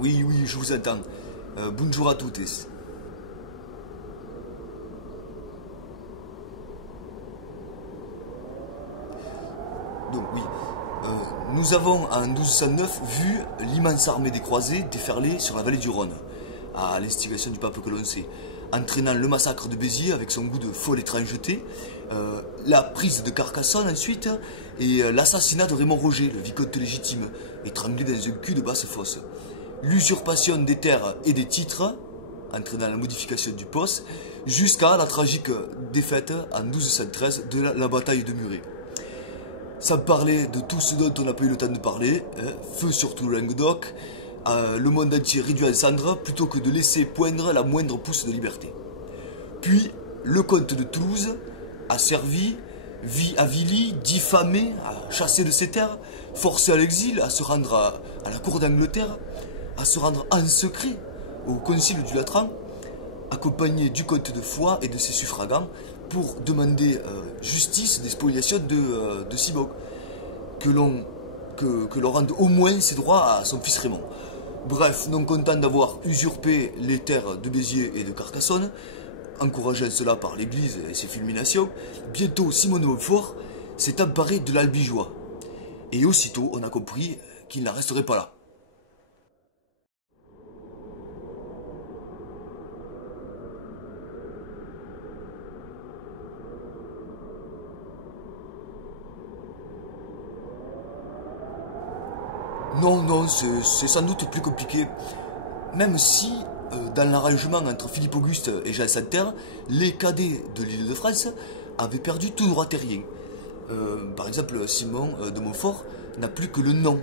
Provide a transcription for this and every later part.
Oui, oui, je vous entends. Bonjour à toutes. Donc oui, nous avons en 1209 vu l'immense armée des croisés déferler sur la vallée du Rhône, à l'instigation du pape Colonsé, entraînant le massacre de Béziers avec son goût de folle étrangeté, la prise de Carcassonne ensuite, et l'assassinat de Raymond Roger, le vicomte légitime, étranglé dans un cul de basse-fosse. L'usurpation des terres et des titres, entraînant la modification du poste, jusqu'à la tragique défaite en 1213 de la bataille de Muret. Sans parler de tout ce dont on n'a pas eu le temps de parler, feu sur tout le Languedoc, le monde entier réduit en cendres plutôt que de laisser poindre la moindre pousse de liberté. Puis, le comte de Toulouse a servi, avili, diffamé, a chassé de ses terres, forcé à l'exil, à se rendre à la cour d'Angleterre, à se rendre en secret au concile du Latran, accompagné du comte de Foix et de ses suffragants pour demander justice des spoliations de Cibog, que l'on rende au moins ses droits à son fils Raymond. Bref, non content d'avoir usurpé les terres de Béziers et de Carcassonne, encourageant cela par l'église et ses fulminations, bientôt Simon de Montfort s'est emparé de l'Albigeois. Et aussitôt, on a compris qu'il n'en resterait pas là. Non, non, c'est sans doute plus compliqué. Même si, dans l'arrangement entre Philippe Auguste et Jean Santerre, les cadets de l'île de France avaient perdu tout droit terrien. Par exemple, Simon de Montfort n'a plus que le nom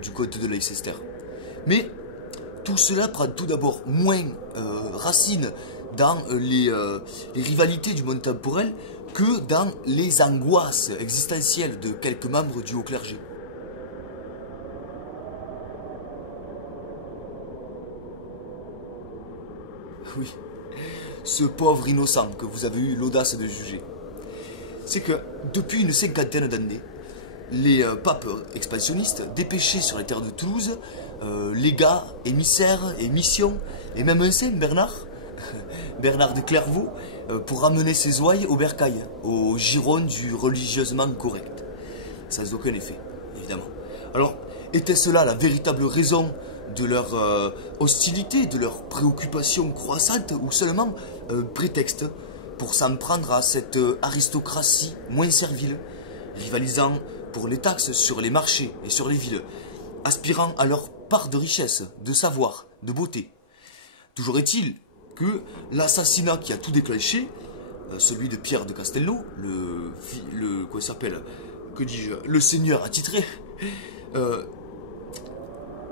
du comte de Leicester. Mais tout cela prend tout d'abord moins racine dans les rivalités du monde temporel que dans les angoisses existentielles de quelques membres du haut clergé. Oui, ce pauvre innocent que vous avez eu l'audace de juger. C'est que depuis une cinquantaine d'années, les papes expansionnistes dépêchaient sur les terres de Toulouse légats, émissaires et missions, et même un saint, Bernard, Bernard de Clairvaux, pour ramener ses ouailles au bercail, au giron du religieusement correct. Sans aucun effet, évidemment. Alors, était-ce là la véritable raison de leur hostilité, de leur préoccupation croissante, ou seulement prétexte pour s'en prendre à cette aristocratie moins servile, rivalisant pour les taxes sur les marchés et sur les villes, aspirant à leur part de richesse, de savoir, de beauté. Toujours est-il que l'assassinat qui a tout déclenché, celui de Pierre de Castelnau, quoi s'appelle, que dis-je, le seigneur attitré,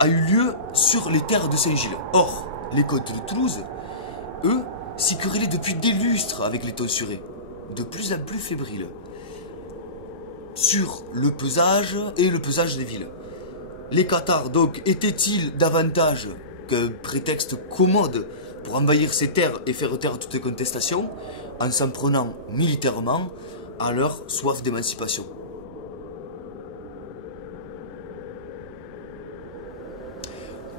a eu lieu sur les terres de Saint-Gilles. Or, les comtes de Toulouse, eux, s'y querellaient depuis des lustres avec les tonsurés, de plus en plus fébriles, sur le pesage et le pesage des villes. Les cathares, donc, étaient-ils davantage qu'un prétexte commode pour envahir ces terres et faire taire toutes les contestations, en s'en prenant militairement à leur soif d'émancipation?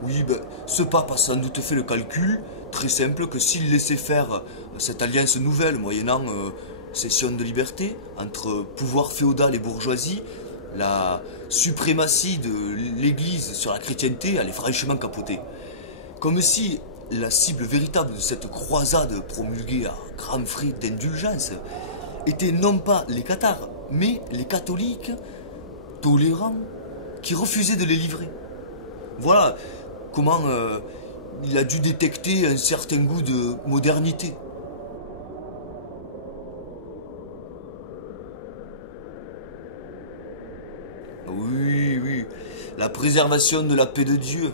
Oui, ben, ce pape a sans doute fait le calcul, très simple, que s'il laissait faire cette alliance nouvelle, moyennant cession de liberté, entre pouvoir féodal et bourgeoisie, la suprématie de l'Église sur la chrétienté allait franchement capoter. Comme si la cible véritable de cette croisade promulguée à grands frais d'indulgence était non pas les cathares, mais les catholiques tolérants qui refusaient de les livrer. Voilà comment il a dû détecter un certain goût de modernité. Oui, oui, la préservation de la paix de Dieu,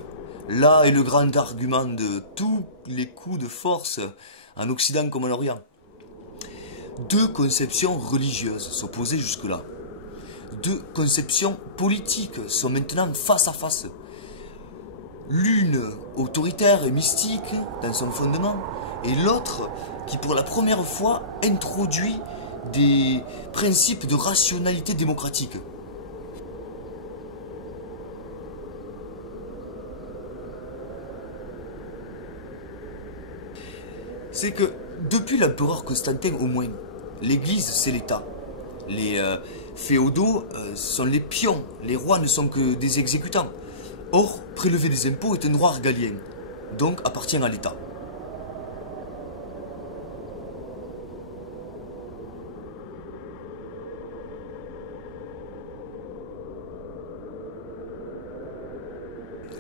là est le grand argument de tous les coups de force, en Occident comme en Orient. Deux conceptions religieuses s'opposaient jusque-là. Deux conceptions politiques sont maintenant face à face. L'une autoritaire et mystique dans son fondement, et l'autre qui pour la première fois introduit des principes de rationalité démocratique. c'est que depuis l'empereur Constantin au moins, l'église c'est l'État. Les féodaux sont les pions, les rois ne sont que des exécutants. Or, prélever des impôts est un droit régalien, donc appartient à l'État.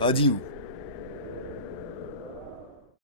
Adieu.